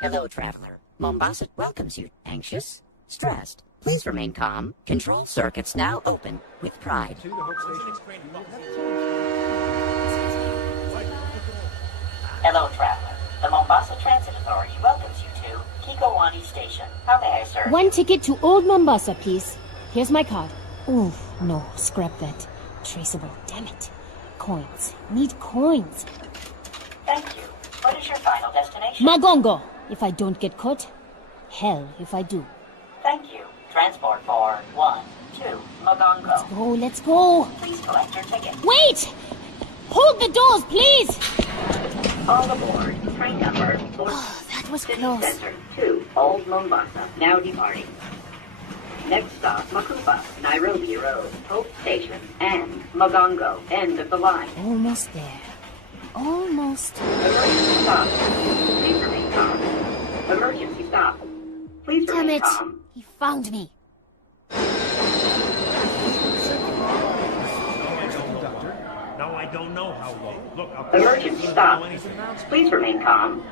Hello, traveler. Mombasa welcomes you. Anxious? Stressed? Please remain calm. Control circuits now open with pride. Hello, traveler. The Mombasa Transit Authority welcomes you to Kikowani Station. How may I serve? One ticket to Old Mombasa, please. Here's my card. Ooh, no, scrap that. Traceable, damn it. Coins. Need coins. Thank you. What is your final destination? Magongo, if I don't get caught. Hell, if I do. Thank you. Transport for 1, 2, Magongo. Let's go. Please collect your ticket. Wait! Hold the doors, please! All aboard. Train number 4. Oh, that was City close. Center to Old Mombasa. Now departing. Next stop, Makupa, Nairobi Road, Hope Station, and Magongo, end of the line. Almost there. Almost. Emergency stop. Please remain calm. Emergency stop. Please Damn remain it! calm. He found me. Now I don't know how long. Look, Emergency stop. Please remain calm.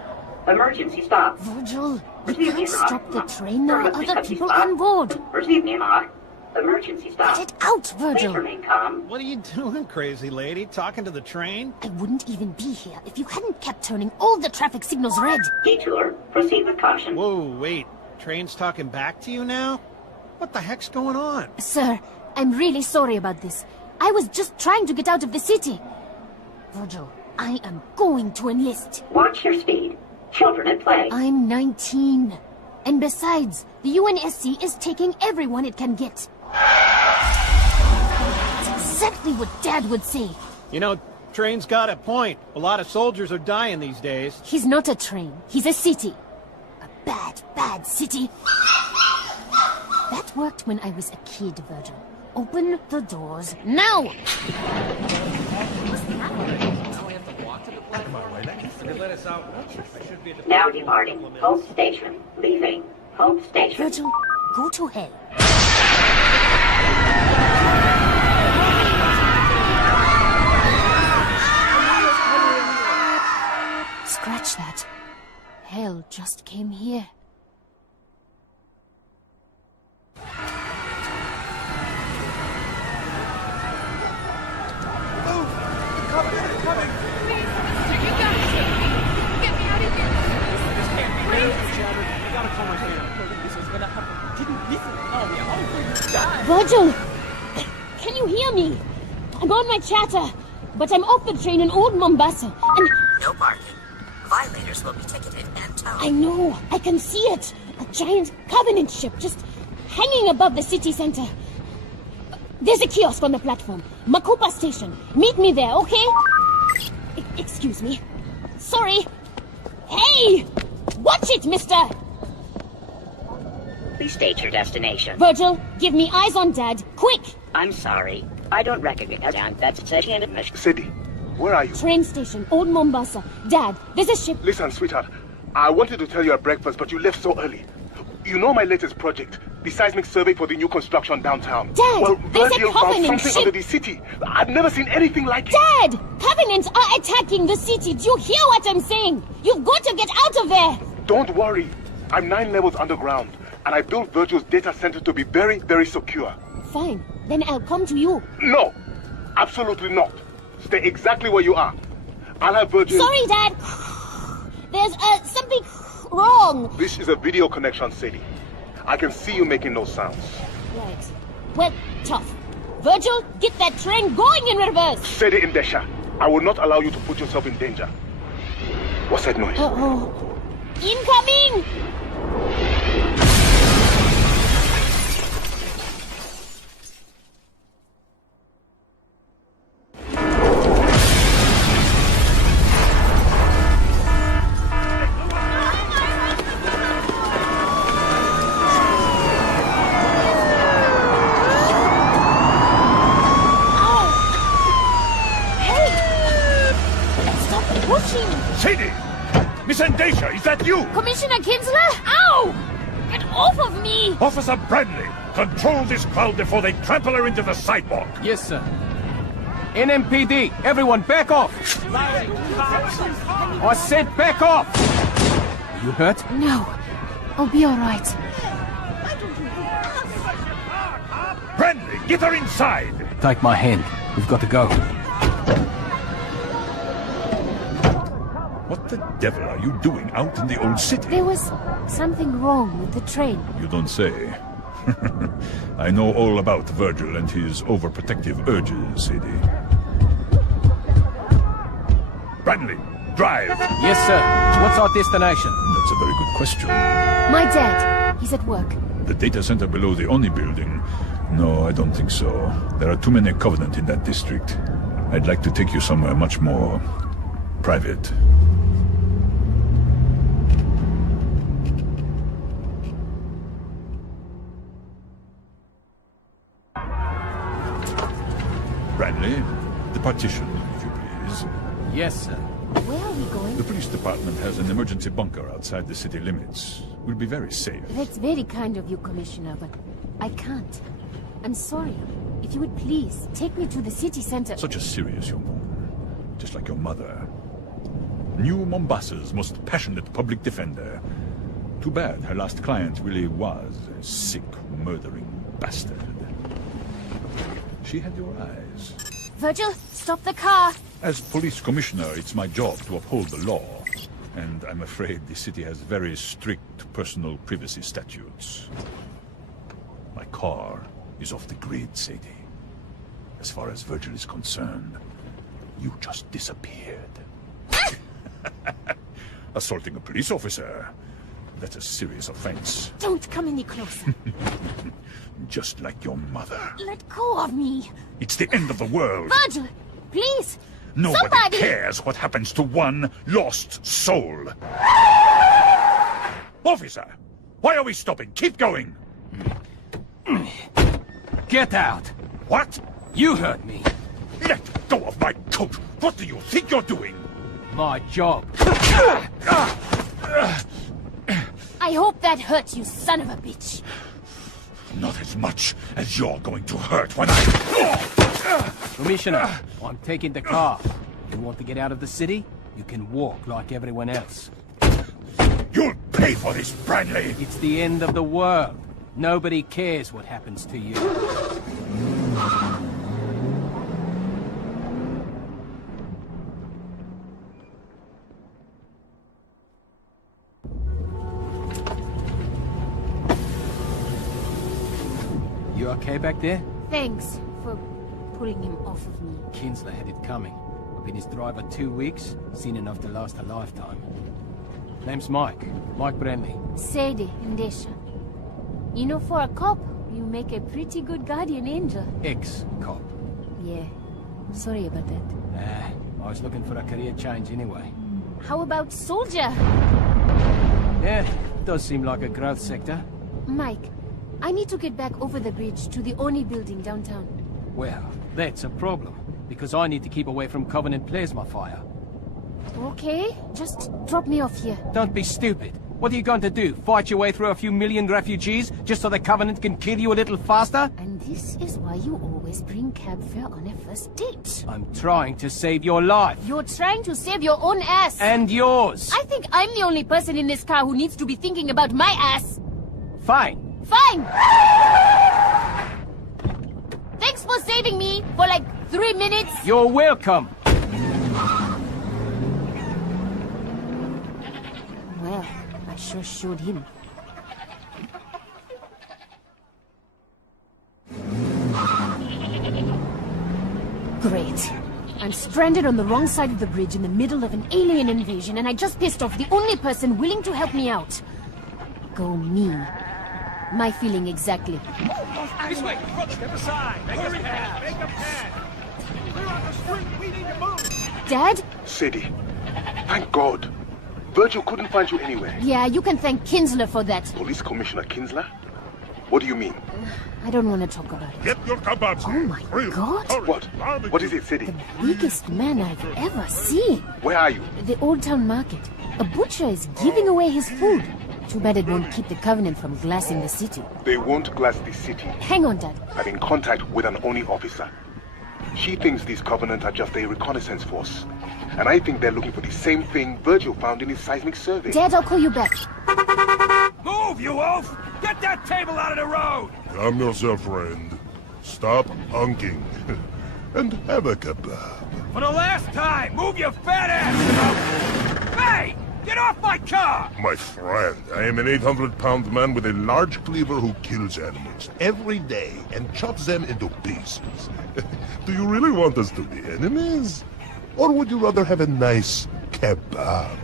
Emergency stop. Virgil, we Receive me, can't Mark. stop the train. There are Emergency other people stop. on board. Receive me, Mark. Emergency stop. Get it out, Please Virgil. remain calm. What are you doing, crazy lady? Talking to the train? I wouldn't even be here if you hadn't kept turning all the traffic signals red. Detour. Proceed with caution. Whoa, wait. Train's talking back to you now? What the heck's going on? Sir, I'm really sorry about this. I was just trying to get out of the city. Virgil, I am going to enlist. Watch your speed. Children at play. I'm 19. And besides, the UNSC is taking everyone it can get. That's exactly what Dad would say. You know, train's got a point. A lot of soldiers are dying these days. He's not a train. He's a city. A bad, bad city. That worked when I was a kid, Virgil. Open the doors now! Now departing. Hope Station. Leaving. Hope Station. Virgil, go to hell. Scratch that. Hell just came here. Virgil! Can you hear me? I'm on my chatter, but I'm off the train in Old Mombasa, and... No parking. Violators will be ticketed and towed. I know, I can see it! A giant Covenant ship just hanging above the city center. There's a kiosk on the platform. Makupa Station. Meet me there, okay? Excuse me. Sorry. Hey! Watch it, mister! Please state your destination. Virgil, give me eyes on Dad, quick! I'm sorry. I don't recognize that's such an admission. Sadie, where are you? Train station, Old Mombasa. Dad, there's a ship. Listen, sweetheart. I wanted to tell you at breakfast, but you left so early. You know my latest project, the seismic survey for the new construction downtown. Dad, well, there's a Virgil found Covenant something ship. under the city. I've never seen anything like it. Dad! Covenants are attacking the city. Do you hear what I'm saying? You've got to get out of there! Don't worry. I'm 9 levels underground, and I built Virgil's data center to be very, very secure. Fine. Then I'll come to you. No, absolutely not. Stay exactly where you are. I'll have Virgil... Sorry, Dad. There's something wrong. This is a video connection, Sadie. I can see you making no sounds. Right. Well, tough. Virgil, get that train going in reverse. Sadie Endesha, I will not allow you to put yourself in danger. What's that noise? Uh-oh. Incoming! Sadie! Miss Endesha, is that you? Commissioner Kinsler? Ow! Get off of me! Officer Bradley, control this crowd before they trample her into the sidewalk. Yes, sir. NMPD, everyone back off! I said back off! You hurt? No. I'll be alright. Bradley, get her inside! Take my hand. We've got to go. What the devil are you doing out in the old city? There was something wrong with the train. You don't say. I know all about Virgil and his overprotective urges, Sadie. Bradley, drive! Yes, sir. What's our destination? That's a very good question. My dad. He's at work. The data center below the Oni building? No, I don't think so. There are too many Covenant in that district. I'd like to take you somewhere much more private. Bradley, the partition, if you please. Yes, sir. Where are we going? The police department has an emergency bunker outside the city limits. We'll be very safe. That's very kind of you, Commissioner, but I can't. I'm sorry. If you would please, take me to the city center. Such a serious young woman. Just like your mother. New Mombasa's most passionate public defender. Too bad her last client really was a sick, murdering bastard. She had your eyes. Virgil, stop the car! As police commissioner, it's my job to uphold the law. And I'm afraid the city has very strict personal privacy statutes. My car is off the grid, Sadie. As far as Virgil is concerned, you just disappeared. Assaulting a police officer. That's a serious offense. Don't come any closer. Just like your mother. Let go of me. It's the end of the world. Virgil, please. Nobody Somebody! cares what happens to one lost soul. Officer, why are we stopping? Keep going. Get out! What? You heard me. Let go of my coat. What do you think you're doing? My job. I hope that hurt you, son of a bitch. Not as much as you're going to hurt when I... Commissioner, I'm taking the car. You want to get out of the city? You can walk like everyone else. You'll pay for this, Bradley. It's the end of the world. Nobody cares what happens to you. You okay back there? Thanks for pulling him off of me. Kinsler had it coming. I've been his driver 2 weeks, seen enough to last a lifetime. Name's Mike. Mike Brenly. Sadie, Endesha. You know, for a cop, you make a pretty good guardian angel. Ex-cop. Yeah. Sorry about that. I was looking for a career change anyway. How about soldier? Yeah, does seem like a growth sector. Mike, I need to get back over the bridge to the Oni building downtown. Well, that's a problem, because I need to keep away from Covenant plasma fire. Okay, just drop me off here. Don't be stupid. What are you going to do? Fight your way through a few million refugees just so the Covenant can kill you a little faster? And this is why you always bring cab fare on a first date. I'm trying to save your life. You're trying to save your own ass. And yours. I think I'm the only person in this car who needs to be thinking about my ass. Fine. Fine! Thanks for saving me for like 3 minutes. You're welcome. Well, I sure showed him. Great. I'm stranded on the wrong side of the bridge in the middle of an alien invasion, and I just pissed off the only person willing to help me out. Go me. My feeling exactly. This way. Step aside. Make a path. Make a path! Clear on the street! We need to move! Dad? Sadie, thank God. Virgil couldn't find you anywhere. Yeah, you can thank Kinsler for that. Police Commissioner Kinsler? What do you mean? I don't want to talk about it. Get your kebabs. Oh my God. What? What is it, Sadie? The biggest man I've ever seen. Where are you? The Old Town Market. A butcher is giving away his food. Too bad it won't keep the Covenant from glassing the city. They won't glass the city. Hang on, Dad. I'm in contact with an Oni officer. She thinks these Covenant are just a reconnaissance force. And I think they're looking for the same thing Virgil found in his seismic survey. Dad, I'll call you back. Move, you oaf! Get that table out of the road! Calm yourself, friend. Stop hunking. And have a kebab. For the last time, move your fat ass! Hey! Get off my car! My friend, I am an 800-pound man with a large cleaver who kills animals every day and chops them into pieces. Do you really want us to be enemies? Or would you rather have a nice kebab?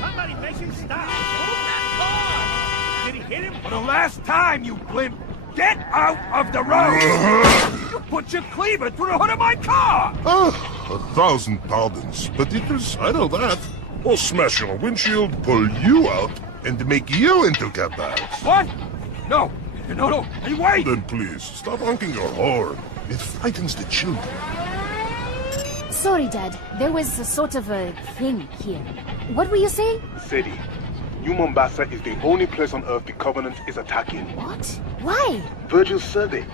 Somebody make him stop! Move that car! Did he hit him? For the last time, you blimp! Get out of the road! You put your cleaver through the hood of my car! Ah, 1,000 pardons, but it will settle that. Or smash your windshield, pull you out, and make you into kebabs. What? No! No! Hey, wait! Then please, stop honking your horn. It frightens the children. Sorry, Dad. There was a sort of a thing here. What were you saying? Sadie, New Mombasa is the only place on Earth the Covenant is attacking. What? Why? Virgil's survey.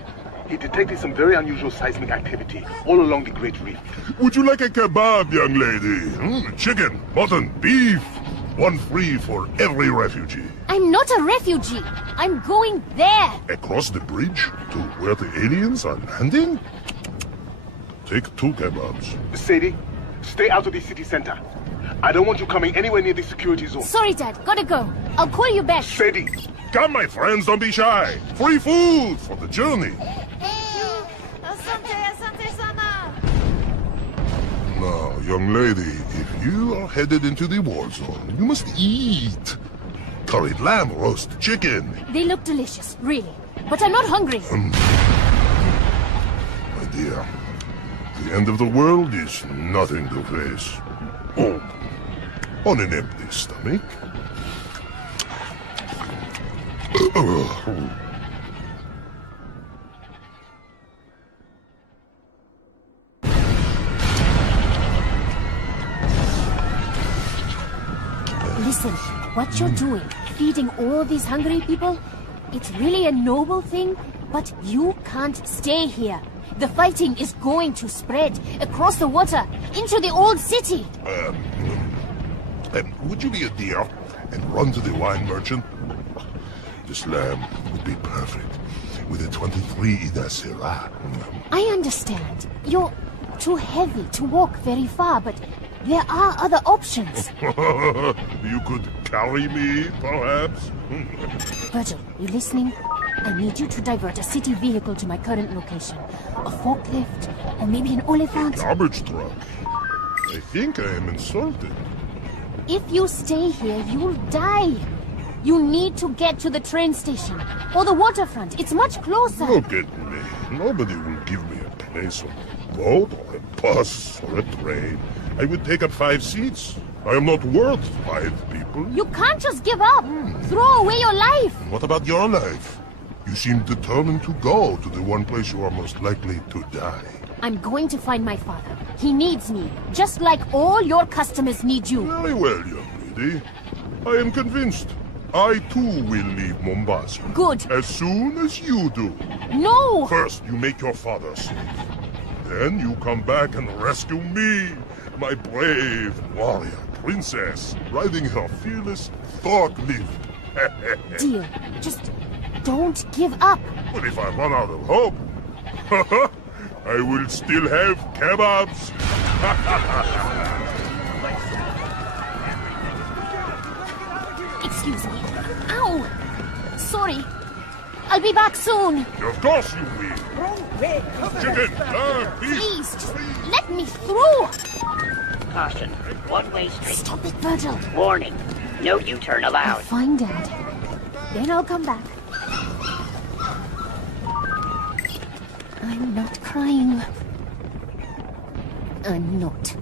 He detected some very unusual seismic activity all along the Great Reef. Would you like a kebab, young lady? Chicken, mutton, beef. One free for every refugee. I'm not a refugee. I'm going there. Across the bridge to where the aliens are landing? Take 2 kebabs. Sadie, stay out of the city center. I don't want you coming anywhere near the security zone. Sorry, Dad. Gotta go. I'll call you back. Sadie! Come, my friends, don't be shy. Free food for the journey. Now, young lady, if you are headed into the war zone, you must eat. Curried lamb, roast chicken. They look delicious, really. But I'm not hungry. My dear, the end of the world is nothing to face. Oh, on an empty stomach. Listen, what you're doing, feeding all these hungry people, it's really a noble thing, but you can't stay here. The fighting is going to spread across the water into the old city. Would you be a dear and run to the wine merchant? This lamb would be perfect with a 23 Ida Syrah. I understand. You're too heavy to walk very far, but there are other options. You could carry me, perhaps? Virgil, you listening? I need you to divert a city vehicle to my current location. A forklift, or maybe an elephant. Garbage truck. I think I am insulted. If you stay here, you'll die. You need to get to the train station, or the waterfront. It's much closer. Look at me. Nobody will give me a place on a boat, or a bus, or a train. I would take up 5 seats. I am not worth 5 people. You can't just give up. Throw away your life. What about your life? You seem determined to go to the one place you are most likely to die. I'm going to find my father. He needs me, just like all your customers need you. Very well, young lady. I am convinced. I too will leave Mombasa. Good. As soon as you do. No! First, you make your father safe. Then you come back and rescue me, my brave warrior princess, riding her fearless forklift. Deal. Just don't give up. But if I run out of hope, I will still have kebabs. Excuse me. Ow! Sorry. I'll be back soon. Of course you will. Chicken, beef. Please, just let me through. Caution. One-way street. Stop it, Virgil. Warning. No U-turn I'll allowed. find Dad. Then I'll come back. I'm not crying. I'm not.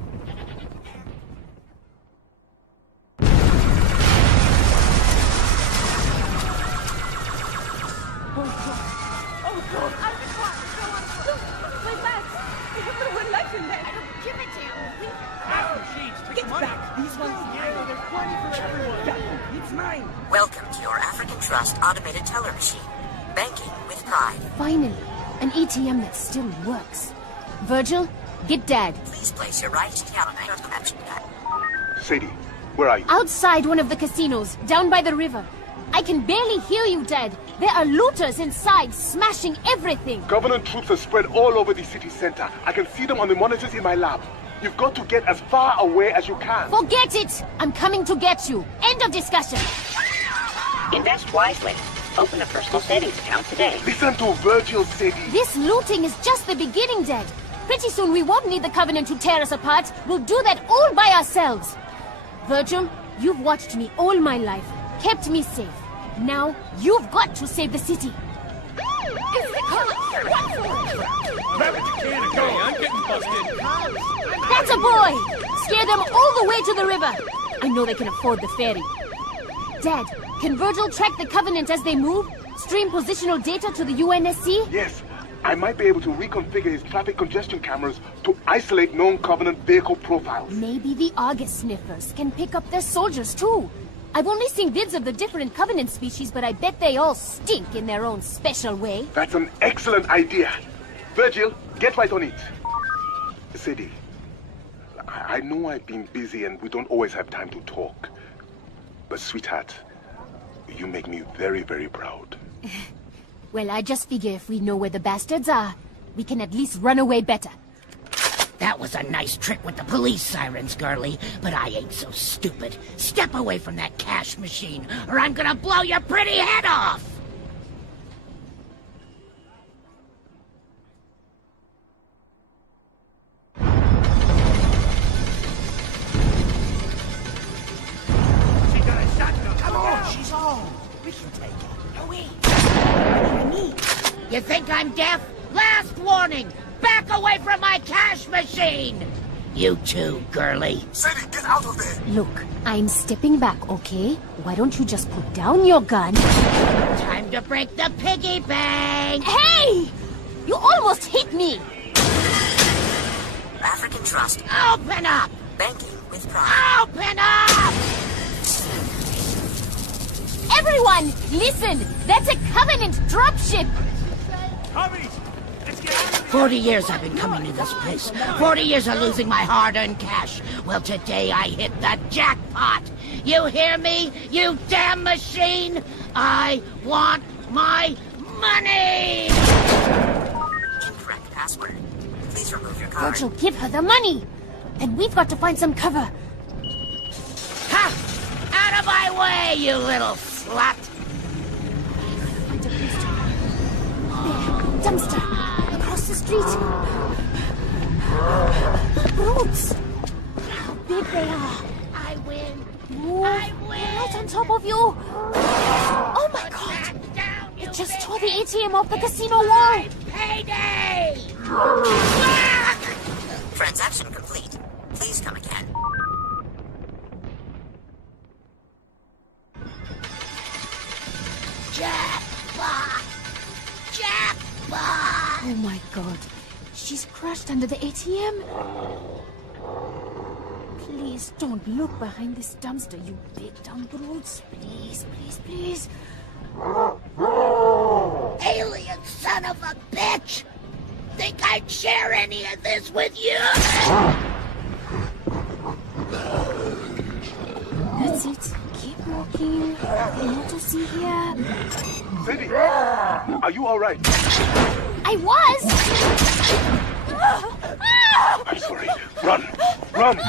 Give it to him. Get back! These ones, yeah, there's plenty for everyone. It's mine. Welcome to your African Trust automated teller machine. Banking with pride. Finally, an ATM that still works. Virgil, get Dad. Please place your right hand on the action pad. Sadie, where are you? Outside one of the casinos, down by the river. I can barely hear you, Dad. There are looters inside, smashing everything. Covenant troops are spread all over the city center. I can see them on the monitors in my lab. You've got to get as far away as you can. Forget it! I'm coming to get you. End of discussion. Invest wisely. Open a personal savings account today. Listen to Virgil, Sadie. This looting is just the beginning, Dad. Pretty soon we won't need the Covenant to tear us apart. We'll do that all by ourselves. Virgil, you've watched me all my life, kept me safe. Now, you've got to save the city. That's a boy! Scare them all the way to the river. I know they can afford the ferry. Dad, can Virgil track the Covenant as they move? Stream positional data to the UNSC? Yes. I might be able to reconfigure his traffic congestion cameras to isolate known Covenant vehicle profiles. Maybe the Argus sniffers can pick up their soldiers too. I've only seen vids of the different Covenant species, but I bet they all stink in their own special way. That's an excellent idea. Virgil, get right on it. Sadie, I know I've been busy and we don't always have time to talk. But sweetheart, you make me very, very proud. Well, I just figure if we know where the bastards are, we can at least run away better. That was a nice trick with the police sirens, girlie, but I ain't so stupid. Step away from that cash machine, or I'm gonna blow your pretty head off! She got a shotgun. Come on, she's home. We can take it. No, wait. What do you need? You think I'm deaf? Last warning! Back away from my cash machine! You too, girlie. Sadie, get out of there! Look, I'm stepping back, okay? Why don't you just put down your gun? Time to break the piggy bank! Hey! You almost hit me! African Trust. Open up! Banking with pride. Open up! Everyone, listen! That's a Covenant dropship! Hurry! Let's get out of here. 40 years I've been coming to this place. 40 years of losing my hard-earned cash. Well, today I hit the jackpot. You hear me, you damn machine? I want my money! Incorrect password. Please remove your card. Virgil, give her the money! And we've got to find some cover. Ha! Out of my way, you little slut! Find a place to... There, dumpster. Across the street. Brutes! How big they are. I win. Ooh, I win. right on top of you. Oh my god! It just tore the ATM off the casino wall. Payday! Transaction complete. Please come again. Jackpot! Jackpot! Oh my god. She's crushed under the ATM. Please don't look behind this dumpster, you big dumb brutes. Please, please, please. Alien son of a bitch! Think I'd share any of this with you? That's it. Keep walking. Nothing more to see here. Sadie, are you all right? I was! I'm sorry. Run! Run!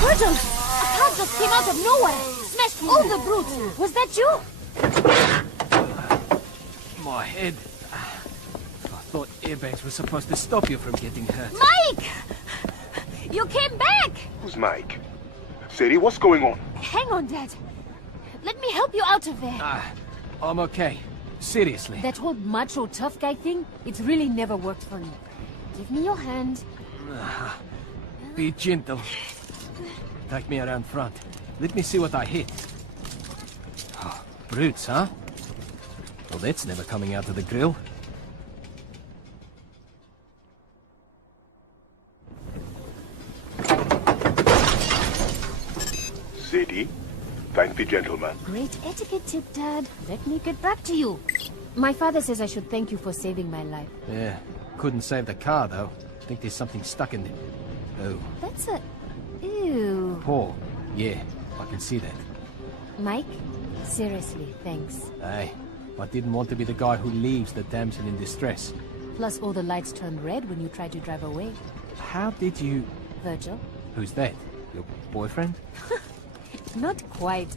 Virgil! A car just came out of nowhere! Smashed all the brutes! Was that you? My head. I thought airbags were supposed to stop you from getting hurt. Mike! You came back! Who's Mike? Sadie, what's going on? Hang on, Dad. Let me help you out of there. I'm okay. Seriously. That whole macho tough guy thing, it's really never worked for me. Give me your hand. Be gentle. Take me around front. Let me see what I hit. brutes, huh? Well, that's never coming out of the grill. Sadie, thank the gentleman. Great etiquette tip, Dad. Let me get back to you. My father says I should thank you for saving my life. Yeah, couldn't save the car, though. I think there's something stuck in it. Oh. That's a... Ew. Paul. Yeah, I can see that. Mike, seriously, thanks. Hey, I didn't want to be the guy who leaves the damsel in distress. Plus all the lights turned red when you tried to drive away. How did you... Virgil? Who's that? Your boyfriend? Not quite.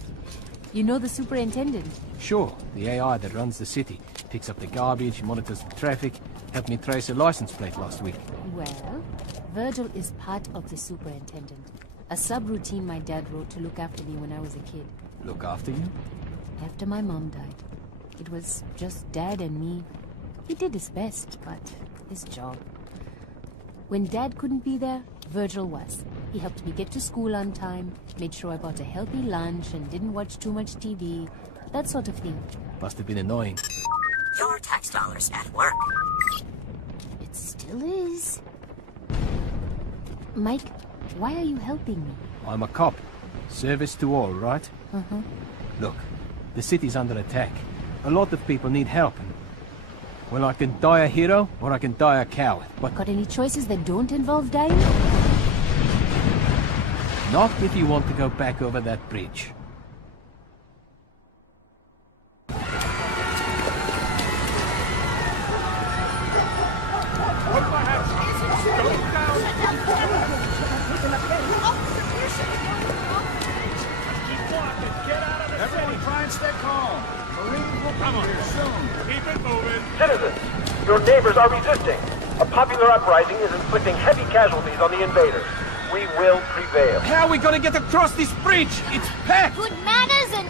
You know the superintendent? Sure, the AI that runs the city. Picks up the garbage, monitors the traffic, helped me trace a license plate last week. Well, Virgil is part of the superintendent. A subroutine my dad wrote to look after me when I was a kid. Look after you? After my mom died. It was just Dad and me. He did his best, but his job. When Dad couldn't be there, Virgil was. He helped me get to school on time, made sure I bought a healthy lunch and didn't watch too much TV, that sort of thing. Must have been annoying. Your tax dollars at work. It still is. Mike, why are you helping me? I'm a cop. Service to all, right? Uh-huh. Look, the city's under attack. A lot of people need help. And, well, I can die a hero, or I can die a coward. But Got any choices that don't involve dying? not if you want to go back over that bridge. Everyone try and stay calm. Marines will come here soon. Keep it moving. Citizens, your neighbors are resisting. A popular uprising is inflicting heavy casualties on the invaders. We will prevail. How are we gonna get across this bridge? It's packed! Good manners and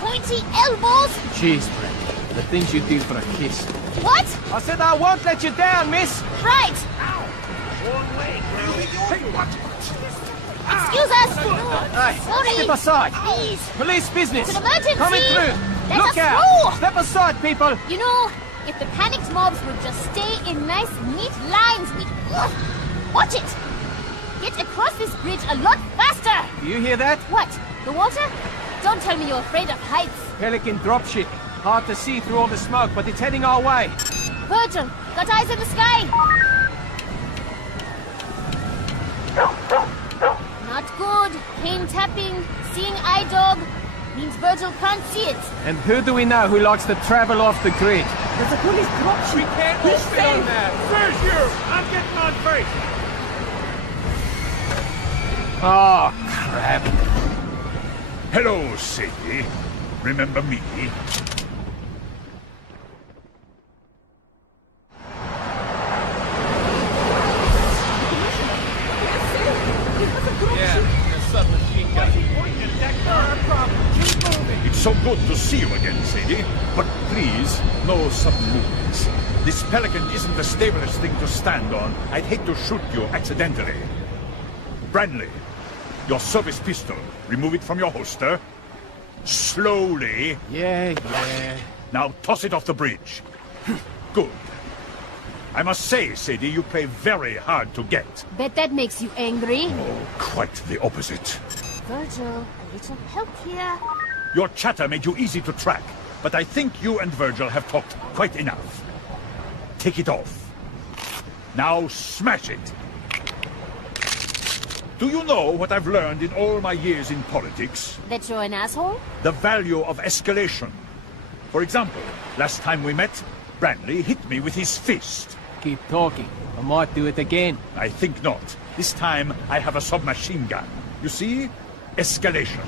pointy elbows? Jeez, Brent. The things you do for a kiss. What? I said I won't let you down, miss! Right! One leg. Excuse us! Hey, Sorry! step aside! Please! Police business! It's an emergency! Coming through! Let Look us out! through! Step aside, people! You know, if the panicked mobs would just stay in nice, neat lines, we'd... Watch it! Get across this bridge a lot faster! Do you hear that? What? The water? Don't tell me you're afraid of heights. Pelican dropship. Hard to see through all the smoke, but it's heading our way. Virgil, got eyes in the sky! Not good. Cane tapping, seeing eye dog. Means Virgil can't see it. And who do we know who likes to travel off the grid? There's a police dropship. We can't all fit on that. Where's you? I'm getting on first. Oh, crap. Hello, Sadie. Remember me? It's so good to see you again, Sadie. But please, no sudden movements. This Pelican isn't the stablest thing to stand on. I'd hate to shoot you accidentally. Branley, your service pistol. Remove it from your holster. Slowly. Yeah. Now toss it off the bridge. Good. I must say, Sadie, you play very hard to get. Bet that makes you angry. Oh, quite the opposite. Virgil, a little help here. Your chatter made you easy to track, but I think you and Virgil have talked quite enough. Take it off. Now smash it. Do you know what I've learned in all my years in politics? That you're an asshole? The value of escalation. For example, last time we met, Branley hit me with his fist. Keep talking. I might do it again. I think not. This time I have a submachine gun. You see? Escalation.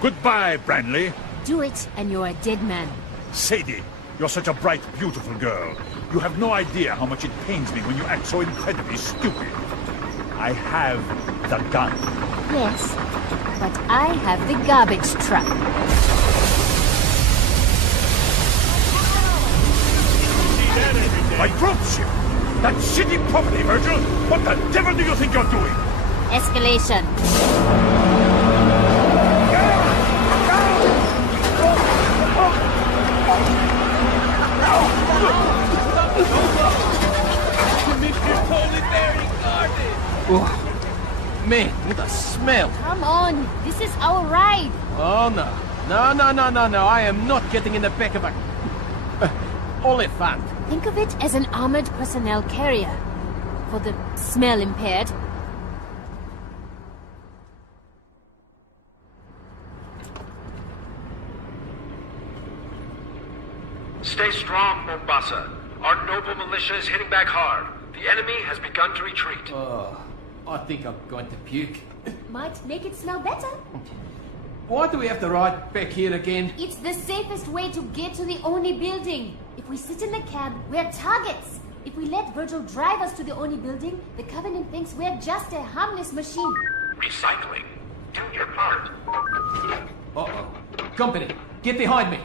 Goodbye, Branley. Do it, and you're a dead man. Sadie, you're such a bright, beautiful girl. You have no idea how much it pains me when you act so incredibly stupid. I have the gun. Yes, but I have the garbage truck. My dropship! That city property, Virgil! What the devil do you think you're doing? Escalation. Oh, man, what a smell. Come on, this is our ride. Oh, no. No, I am not getting in the back of a... Oliphant. Think of it as an armored personnel carrier. For the smell impaired. Stay strong, Mombasa. Our noble militia is hitting back hard. The enemy has begun to retreat. Oh, I think I'm going to puke. Might make it smell better. Why do we have to ride back here again? It's the safest way to get to the Oni building. If we sit in the cab, we're targets. If we let Virgil drive us to the Oni building, the Covenant thinks we're just a harmless machine. Recycling. Do your part. Uh-oh. Company, get behind me.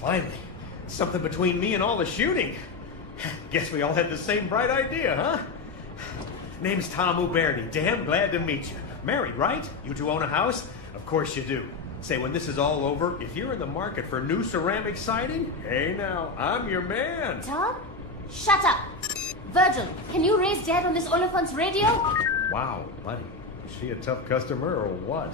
Finally. Something between me and all the shooting. Guess we all had the same bright idea, huh? Name's Tom Uberti. Damn glad to meet you. Married, right? You two own a house? Of course you do. Say, when this is all over, if you're in the market for new ceramic siding, hey now, I'm your man. Tom? Shut up! Virgil, can you raise Dad on this Oliphant's radio? Wow, buddy. Is she a tough customer or what?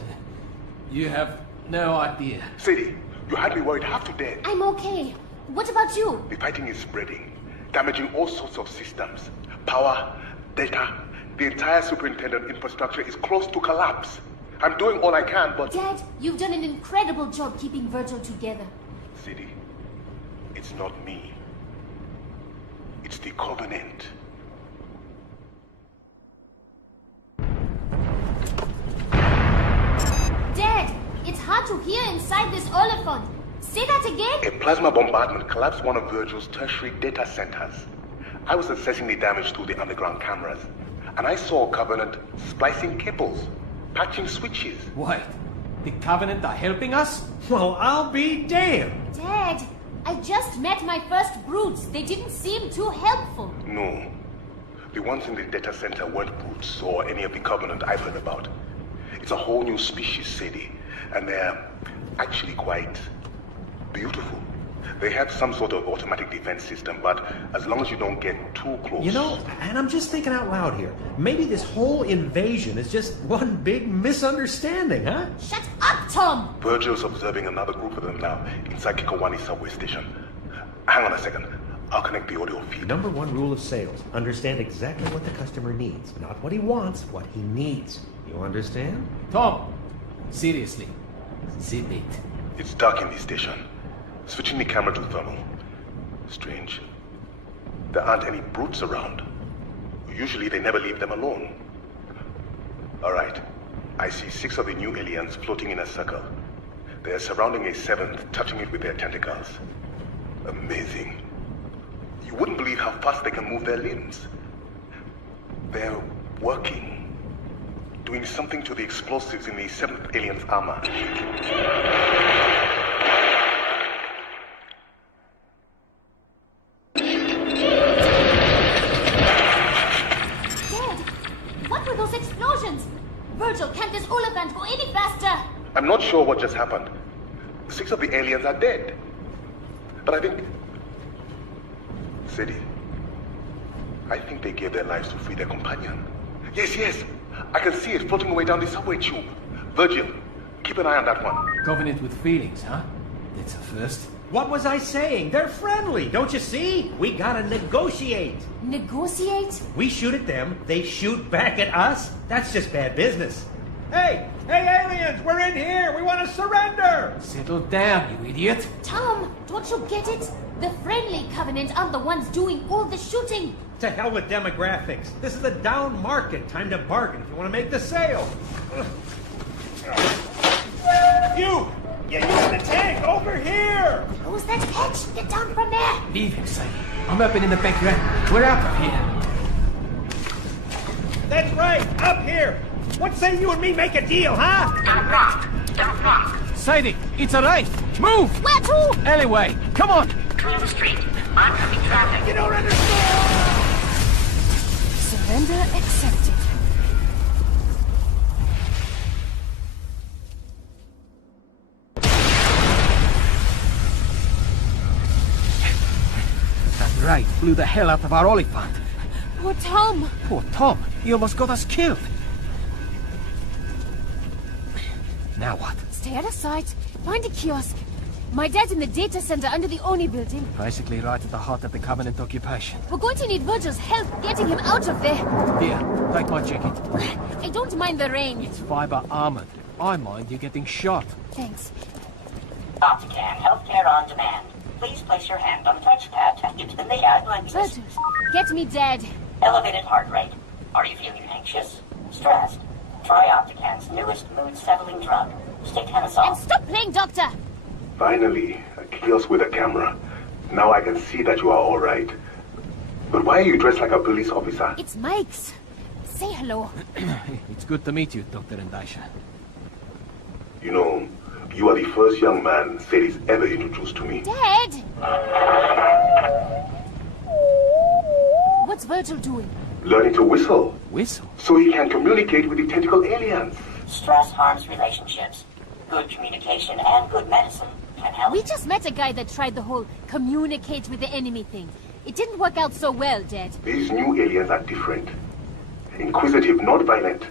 You have no idea. Sadie, you had me worried half to death. I'm okay. What about you? The fighting is spreading, damaging all sorts of systems. Power, data. The entire superintendent infrastructure is close to collapse. I'm doing all I can, but... Dad, you've done an incredible job keeping Virgil together. Sadie, it's not me. It's the Covenant. Dad, it's hard to hear inside this Oliphant. Say that again? A plasma bombardment collapsed one of Virgil's tertiary data centers. I was assessing the damage through the underground cameras, and I saw Covenant splicing cables, patching switches. Wait, the Covenant are helping us? Well, I'll be damned. Dad, I just met my first brutes. They didn't seem too helpful. No. The ones in the data center weren't brutes or any of the Covenant I've heard about. It's a whole new species, Sadie, and they're actually quite beautiful. They have some sort of automatic defense system, but as long as you don't get too close... You know, and I'm just thinking out loud here. Maybe this whole invasion is just one big misunderstanding, huh? Shut up, Tom! Virgil's observing another group of them now inside Kikowani subway station. Hang on a second. I'll connect the audio feed. Number one rule of sales. Understand exactly what the customer needs. Not what he wants, what he needs. You understand? Tom, seriously, zip it. It's dark in the station. Switching the camera to thermal. Strange. There aren't any brutes around. Usually they never leave them alone. Alright. I see 6 of the new aliens floating in a circle. They're surrounding a 7th, touching it with their tentacles. Amazing. You wouldn't believe how fast they can move their limbs. They're working. Doing something to the explosives in the 7th alien's armor. Virgil, can't this Oliphant go any faster? I'm not sure what just happened. 6 of the aliens are dead. But I think... Sadie, I think they gave their lives to free their companion. Yes. I can see it floating away down the subway tube. Virgil, keep an eye on that one. Covenant with feelings, huh? That's a first. What was I saying? They're friendly, don't you see? We gotta negotiate. Negotiate? We shoot at them, they shoot back at us. That's just bad business. Hey, aliens, we're in here. We want to surrender. Settle down, you idiot. Tom, don't you get it? The friendly Covenant aren't the ones doing all the shooting. To hell with demographics. This is a down market. Time to bargain if you want to make the sale. You in the tank, over here! Close that hatch! Get down from there! Leave him, Sadie. I'm up and in the background. We're out of here. That's right, up here! What say you and me make a deal, huh? Don't rock. Sadie, it's a race. Move! Where to? Alleyway, come on! Clear the street. Oncoming traffic. You don't understand! Surrender accepted. That right blew the hell out of our Oliphant. Poor Tom. Poor Tom. He almost got us killed. Now what? Stay out of sight. Find a kiosk. My dad's in the data center under the Oni building. Basically right at the heart of the Covenant occupation. We're going to need Virgil's help getting him out of there. Here, take my jacket. I don't mind the rain. It's fiber armored. I mind you getting shot. Thanks. Optican, healthcare on demand. Please place your hand on the touchpad to enter the lenses. Virgil, get me Dad. Elevated heart rate. Are you feeling anxious? Stressed? Try Optican's newest mood-settling drug, Stetanazol. And stop playing doctor! Finally, a kiosk with a camera. Now I can see that you are all right. But why are you dressed like a police officer? It's Mike's. Say hello. It's good to meet you, Dr. Endesha. You know, you are the first young man Sadies ever introduced to me. Dad! What's Virgil doing? Learning to whistle. Whistle? So he can communicate with the tentacle aliens. Stress harms relationships. Good communication and good medicine can help. We just met a guy that tried the whole communicate with the enemy thing. It didn't work out so well, Dad. These new aliens are different. Inquisitive, not violent.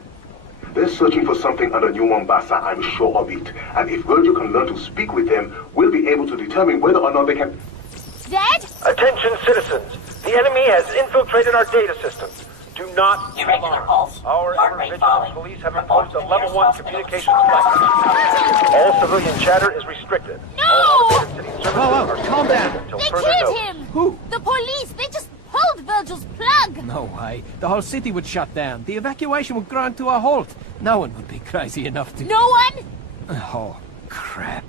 They're searching for something under New Mombasa, I'm sure of it. And if Virgil can learn to speak with them, we'll be able to determine whether or not they can... Dad? Attention, citizens. The enemy has infiltrated our data systems. Do not Irregular pulse. Our Heart rate vigilance falling. police have imposed a level 1 communications blackout. All civilian chatter is restricted. No! All automated city services are calm down. until They further killed notice. him! Who? The police! They just pulled Virgil's plug! No way. The whole city would shut down. The evacuation would grind to a halt. No one would be crazy enough to... No one? Oh, crap.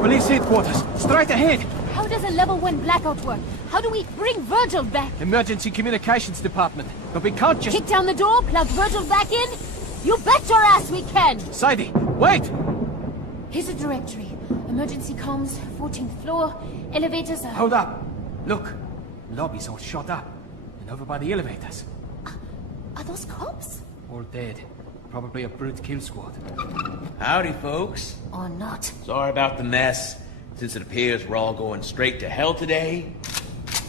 Police headquarters. Straight ahead. How does a level 1 blackout work? How do we bring Virgil back? Emergency communications department. But we can't just... Kick down the door, plug Virgil back in? You bet your ass we can! Sadie, wait! Here's a directory. Emergency comms, 14th floor, elevators are... Hold up. Look. Lobby's all shot up. And over by the elevators. Are those cops? All dead. Probably a brute kill squad. Howdy, folks. Or not. Sorry about the mess. Since it appears we're all going straight to hell today,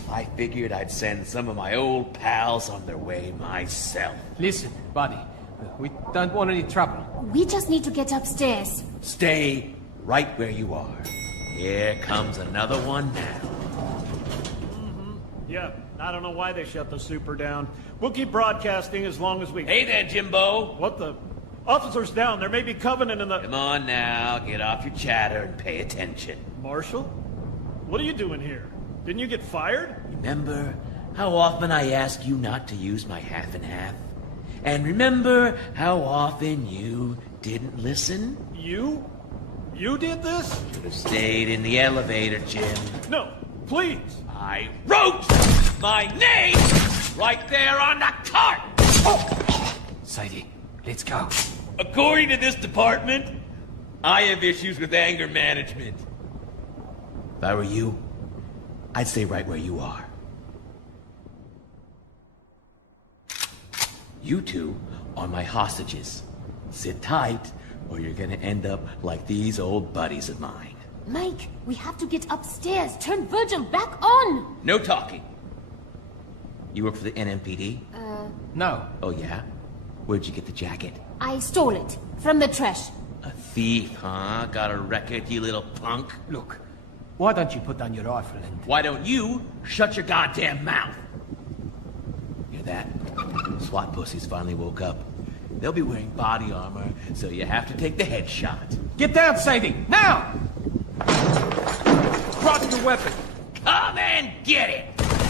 I figured I'd send some of my old pals on their way myself. Listen, buddy. We don't want any trouble. We just need to get upstairs. Stay right where you are. Here comes another one now. Yeah, I don't know why they shut the super down. We'll keep broadcasting as long as we... Hey there, Jimbo. What the... Officers down, there may be Covenant in the... Come on now, get off your chatter and pay attention. Marshal? What are you doing here? Didn't you get fired? Remember how often I ask you not to use my half and half? And remember how often you didn't listen? You? You did this? Should have stayed in the elevator, Jim. No, please. I wrote my name right there on the cart! Sadie, let's go. According to this department, I have issues with anger management. If I were you, I'd stay right where you are. You two are my hostages. Sit tight, or you're gonna end up like these old buddies of mine. Mike, we have to get upstairs. Turn Virgil back on. No talking. You work for the NMPD? No. Oh yeah? Where'd you get the jacket? I stole it. From the trash. A thief, huh? Got a record, you little punk? Look, why don't you put down your rifle and... Why don't you shut your goddamn mouth? Hear that? SWAT pussies finally woke up. They'll be wearing body armor, so you have to take the headshot. Get down, Sadie! Now! Drop your weapon! Come and get it!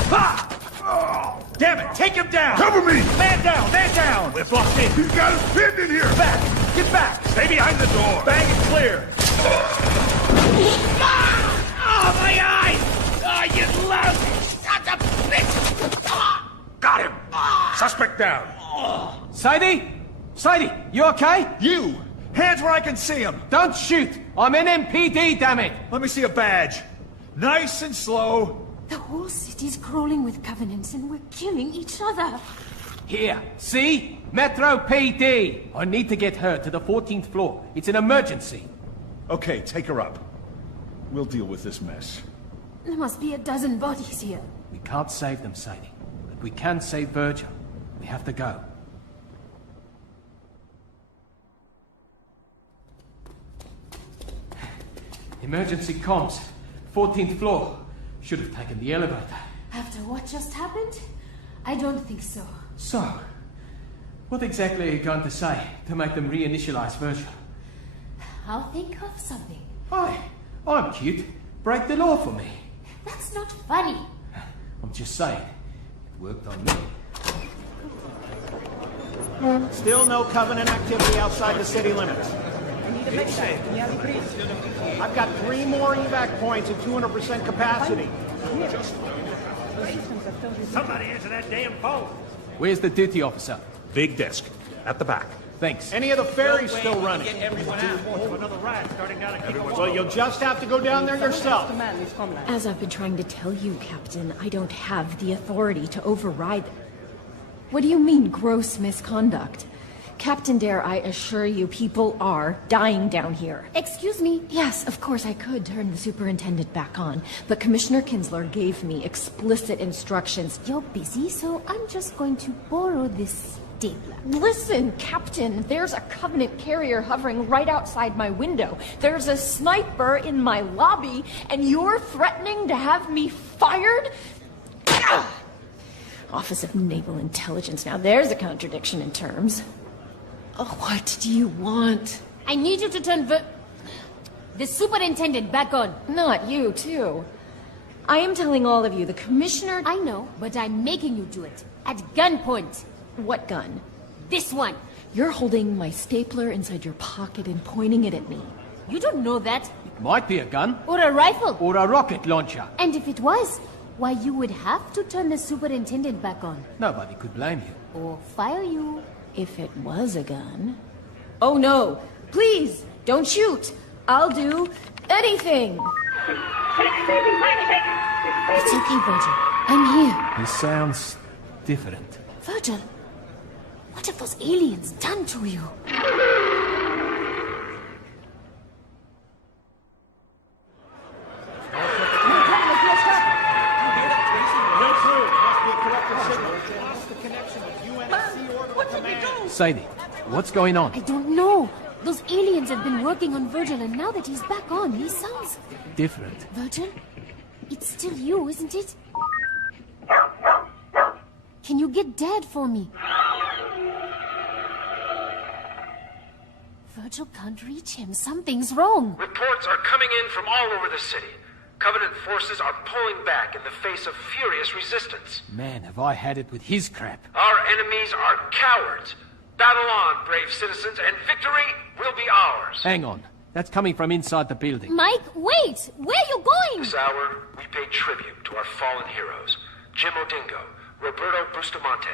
Ha! Oh, damn it! Take him down! Cover me! Man down! Man down! We're blocked in! He's got us pinned in here! Back! Get back! Stay behind the door! Bang it clear! Ah! Oh, my eyes! Oh, you lousy son of a bitch! Ah! Got him! Suspect down! Sadie? Sadie, you okay? You! Hands where I can see him! Don't shoot! I'm NMPD, damn it! Let me see a badge. Nice and slow. The whole city's crawling with covenants and we're killing each other. Here, see? Metro PD! I need to get her to the 14th floor. It's an emergency. Okay, take her up. We'll deal with this mess. There must be a dozen bodies here. We can't save them, Sadie. But we can save Virgil. We have to go. Emergency comms. 14th floor. Should have taken the elevator. After what just happened? I don't think so. So, what exactly are you going to say to make them reinitialize Virgil? I'll think of something. Hi, I'm cute. Break the law for me. That's not funny. I'm just saying. It worked on me. Still no Covenant activity outside the city limits. I've got 3 more evac points at 200% capacity. Somebody answer that damn phone. Where's the duty officer? Big desk. At the back. Thanks. Any of the ferries still running? Well, you'll just have to go down there yourself. As I've been trying to tell you, Captain, I don't have the authority to override. What do you mean, gross misconduct? Captain Dare, I assure you, people are dying down here. Excuse me? Yes, of course I could turn the superintendent back on, but Commissioner Kinsler gave me explicit instructions. You're busy, so I'm just going to borrow this stapler. Listen, Captain, there's a Covenant carrier hovering right outside my window. There's a sniper in my lobby, and you're threatening to have me fired? Office of Naval Intelligence. Now there's a contradiction in terms. Oh, what do you want? I need you to turn the superintendent back on. Not you, too. I am telling all of you, the commissioner... I know, but I'm making you do it. At gunpoint. What gun? This one. You're holding my stapler inside your pocket and pointing it at me. You don't know that. It might be a gun. Or a rifle. Or a rocket launcher. And if it was, why, you would have to turn the superintendent back on. Nobody could blame you. Or fire you. If it was a gun... Oh, no. Please, don't shoot. I'll do anything. It's okay, Virgil. I'm here. He sounds different. Virgil, what have those aliens done to you? Sadie, what's going on? I don't know. Those aliens have been working on Virgil, and now that he's back on, he sounds... different. Virgil? It's still you, isn't it? Can you get Dad for me? Virgil can't reach him. Something's wrong. Reports are coming in from all over the city. Covenant forces are pulling back in the face of furious resistance. Man, have I had it with his crap. Our enemies are cowards. Battle on, brave citizens, and victory will be ours. Hang on. That's coming from inside the building. Mike, wait! Where are you going? This hour, we pay tribute to our fallen heroes. Jim Odingo, Roberto Bustamante,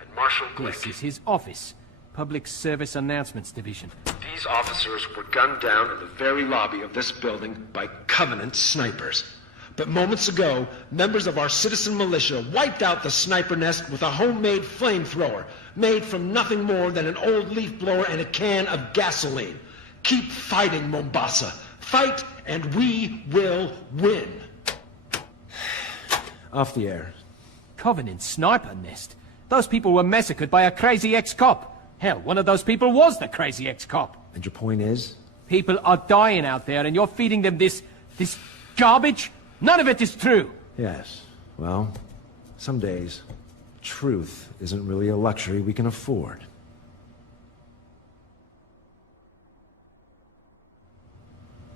and Marshal Glick. This is his office. Public Service Announcements Division. These officers were gunned down in the very lobby of this building by Covenant snipers. But moments ago, members of our citizen militia wiped out the sniper nest with a homemade flamethrower, made from nothing more than an old leaf blower and a can of gasoline. Keep fighting, Mombasa. Fight, and we will win. Off the air. Covenant sniper nest? Those people were massacred by a crazy ex-cop. Hell, one of those people was the crazy ex-cop. And your point is? People are dying out there, and you're feeding them this garbage? None of it is true. Yes. Well, some days, truth isn't really a luxury we can afford.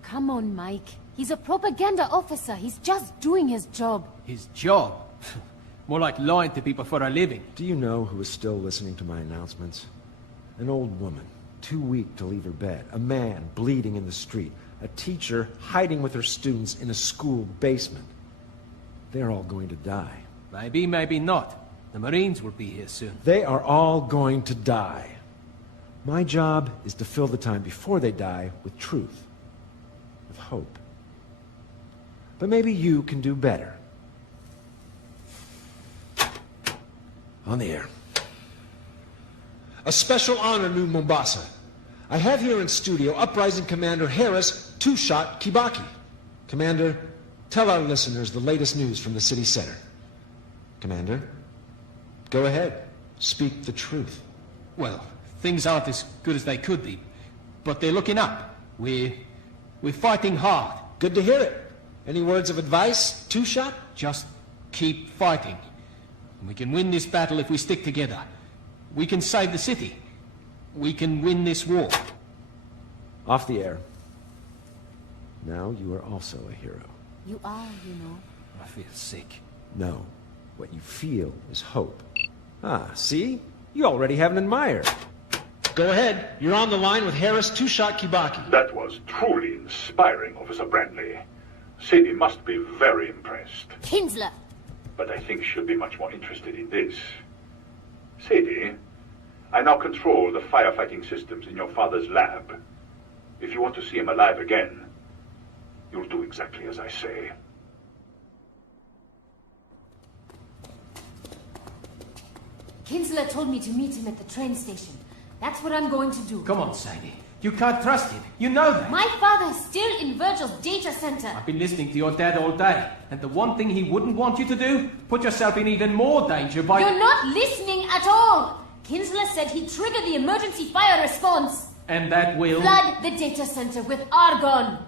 Come on, Mike. He's a propaganda officer. He's just doing his job. His job? More like lying to people for a living. Do you know who is still listening to my announcements? An old woman, too weak to leave her bed. A man bleeding in the street. A teacher hiding with her students in a school basement. They're all going to die. Maybe, maybe not. The Marines will be here soon. They are all going to die. My job is to fill the time before they die with truth. With hope. But maybe you can do better. On the air. A special honor, New Mombasa. I have here in studio Uprising Commander Harris Two-Shot Kibaki. Commander, Tell our listeners the latest news from the city center. Commander, go ahead. Speak the truth. Well, things aren't as good as they could be, but they're looking up. We're fighting hard. Good to hear it. Any words of advice, Two-Shot? Just keep fighting. We can win this battle if we stick together. We can save the city. We can win this war. Off the air. Now you are also a hero. You are, you know. I feel sick. No. What you feel is hope. Ah, see? You already have an admirer. Go ahead. You're on the line with Harris Two-Shot Kibaki. That was truly inspiring, Officer Brandley. Sadie must be very impressed. Kinsler! But I think she'll be much more interested in this. Sadie, I now control the firefighting systems in your father's lab. If you want to see him alive again, you'll do exactly as I say. Kinsler told me to meet him at the train station. That's what I'm going to do. Come on, Sadie. You can't trust him. You know that. My father is still in Virgil's data center. I've been listening to your dad all day, and the one thing he wouldn't want you to do, put yourself in even more danger by... You're not listening at all! Kinsler said he'd trigger the emergency fire response. And that will... Flood the data center with argon.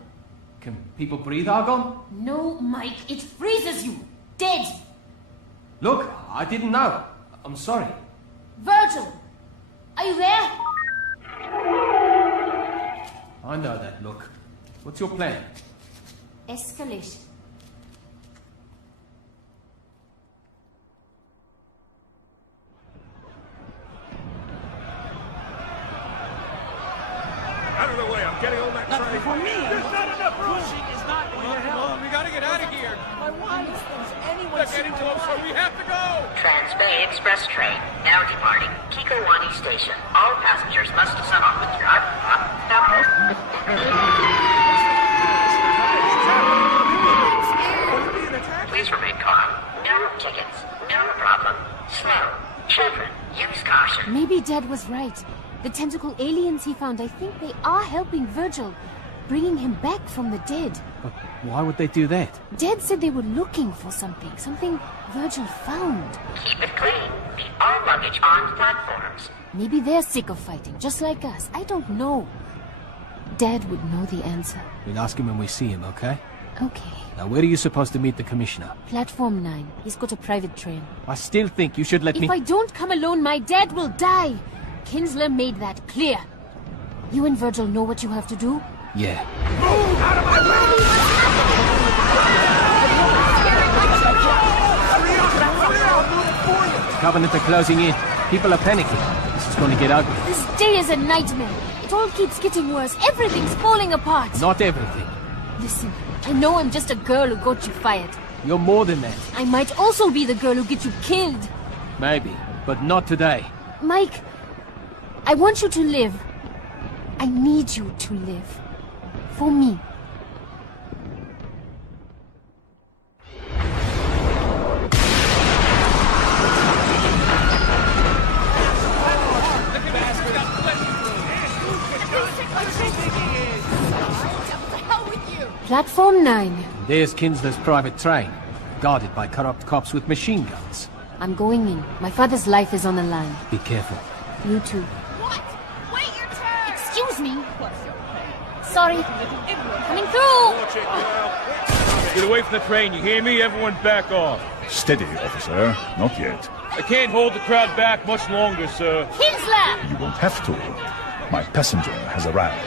Can people breathe argon? No, Mike. It freezes you. Dead. Look, I didn't know. I'm sorry. Virgil! Are you there? I know that look. What's your plan? Escalation. Out of the way, I'm getting on that train. For me, There's not enough room. is not going to help. Come on, we gotta get out of here. My wife thinks anyone They're getting closer. We have to go. Trans-Bay Express train, now departing Kikowani Station. All passengers must ascend off the track. Please remain calm. No tickets. No problem. Slow. Children, use caution. Maybe Dad was right. The tentacle aliens he found, I think they are helping Virgil, bringing him back from the dead. But why would they do that? Dad said they were looking for something Virgil found. Keep it clean. Keep all luggage on platforms. Maybe they're sick of fighting, just like us. I don't know. Dad would know the answer. We'll ask him when we see him, okay? Okay. Now, where are you supposed to meet the Commissioner? Platform 9. He's got a private train. I still think you should let me... If I don't come alone, my dad will die. Kinsler made that clear. You and Virgil know what you have to do? Yeah. Move out of my way! Covenant are closing in. People are panicking. This is going to get ugly. This day is a nightmare. It all keeps getting worse. Everything's falling apart. Not everything. Listen, I know I'm just a girl who got you fired. You're more than that. I might also be the girl who gets you killed. Maybe, but not today. Mike, I want you to live. I need you to live. For me. Platform 9. There's Kinsler's private train, guarded by corrupt cops with machine guns. I'm going in. My father's life is on the line. Be careful. You too. What? Wait your turn! Excuse me. Sorry. Coming through! Get away from the train, you hear me? Everyone back off. Steady, officer. Not yet. I can't hold the crowd back much longer, sir. Kinsler! You won't have to. My passenger has arrived.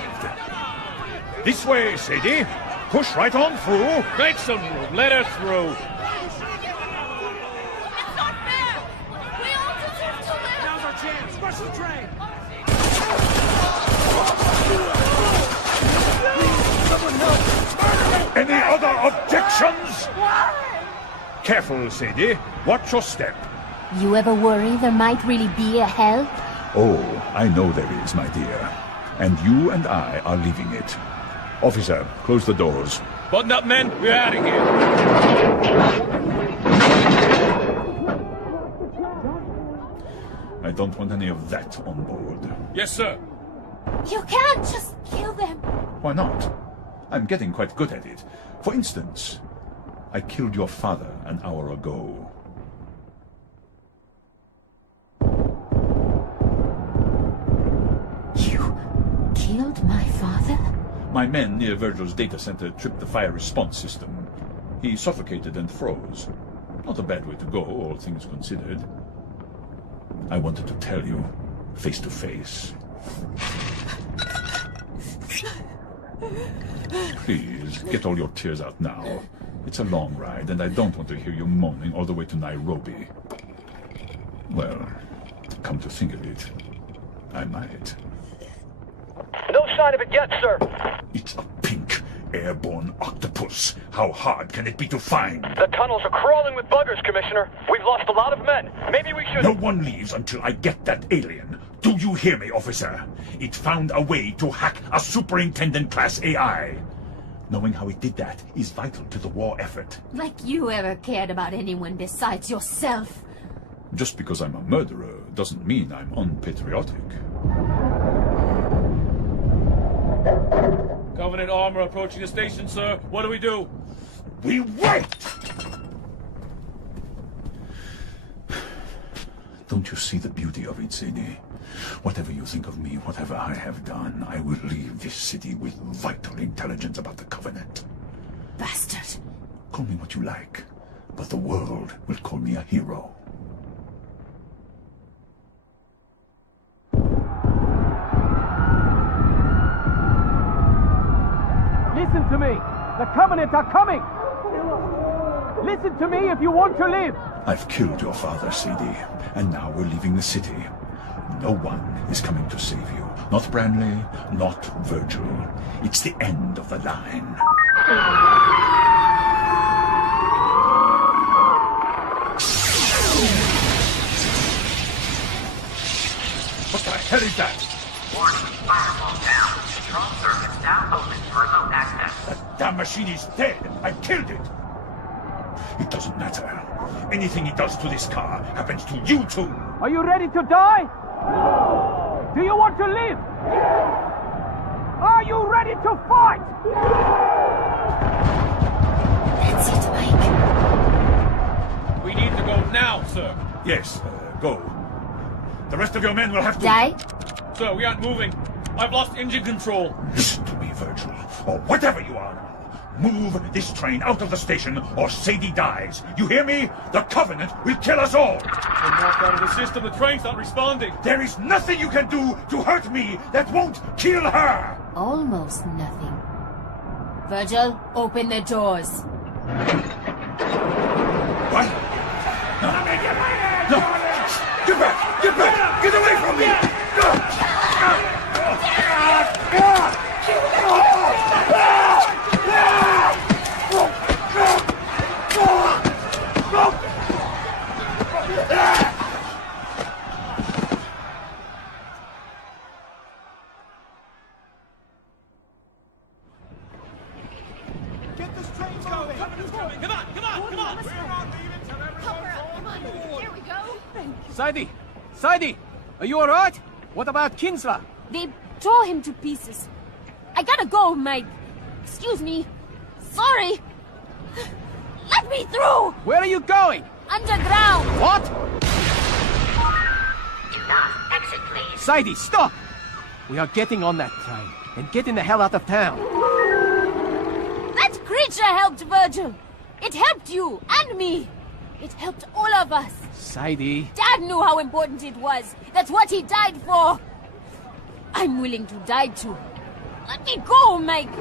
This way, Sadie. Push right on through. Make some room. Let her through. It's not fair! We all deserve to live! Now's our chance. Rush the train! Any other objections? Careful, Sadie. Watch your step. You ever worry there might really be a hell? Oh, I know there is, my dear. And you and I are leaving it. Officer, close the doors. Button up, men. We're out of here. I don't want any of that on board. Yes, sir. You can't just kill them. Why not? I'm getting quite good at it. For instance, I killed your father an hour ago. You killed my father? My men near Virgil's data center tripped the fire response system. He suffocated and froze. Not a bad way to go, all things considered. I wanted to tell you, face to face. Please, get all your tears out now. It's a long ride, and I don't want to hear you moaning all the way to Nairobi. Well, come to think of it, I might. No sign of it yet, sir. It's a pink, airborne octopus. How hard can it be to find? The tunnels are crawling with buggers, Commissioner. We've lost a lot of men. Maybe we should... No one leaves until I get that alien. Do you hear me, officer? It found a way to hack a superintendent-class AI. Knowing how it did that is vital to the war effort. Like you ever cared about anyone besides yourself. Just because I'm a murderer doesn't mean I'm unpatriotic. Covenant armor approaching the station, sir. What do we do? We wait! Don't you see the beauty of it, Sadie? Whatever you think of me, whatever I have done, I will leave this city with vital intelligence about the Covenant. Bastard. Call me what you like, but the world will call me a hero. Listen to me. The Covenant are coming. Listen to me if you want to live. I've killed your father, Sadie, and now we're leaving the city. No one is coming to save you. Not Branley, not Virgil. It's the end of the line. What the hell is that? Warning, firewall down. Control circuits now open for remote access. That damn machine is dead. I killed it. It doesn't matter. Anything it does to this car happens to you too. Are you ready to die? Do you want to live? Are you ready to fight? That's it, Mike. We need to go now, sir. Yes, go. The rest of your men will have to... Die? Sir, we aren't moving. I've lost engine control. Listen to me, Virgil, or whatever you are now. Move this train out of the station, or Sadie dies. You hear me? The Covenant will kill us all! We're knocked out of the system. The train's not responding. There is nothing you can do to hurt me that won't kill her! Almost nothing. Virgil, open the doors. What? No. No! Get back! Get back! Get away from me! Get this train going. Come on! Here we go. Sadie, are you all right? What about Kinsler? They tore him to pieces. I gotta go, Mike. Excuse me. Sorry. Let me through! Where are you going? Underground! What? Do not exit, please. Sadie, stop! We are getting on that train and getting the hell out of town. That creature helped Virgil. It helped you and me. It helped all of us. Sadie. Dad knew how important it was. That's what he died for. I'm willing to die too. Let me go, Mike.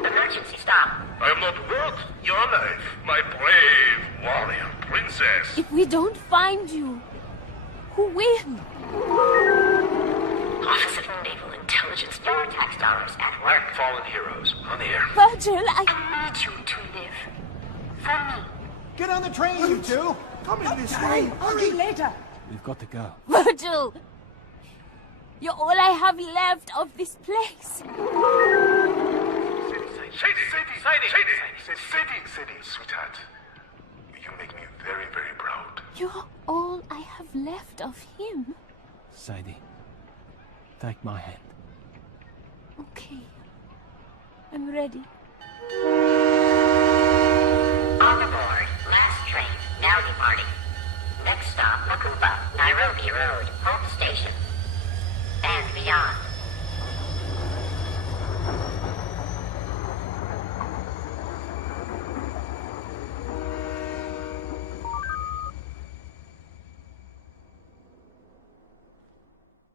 Emergency stop. I am not worth your life, my brave warrior princess. If we don't find you, who will? Office of Naval Intelligence. Your tax dollars at work. Fallen heroes on the air. Virgil, I need you to live. For me. Get on the train, you two. Come in this way. Hurry later. We've got to go. Virgil! You're all I have left of this place. Sadie, sweetheart. You make me very, very proud. You're all I have left of him. Sadie, take my hand. Okay. I'm ready. Howdy party. Next stop, Makupa, Nairobi Road, Hope Station.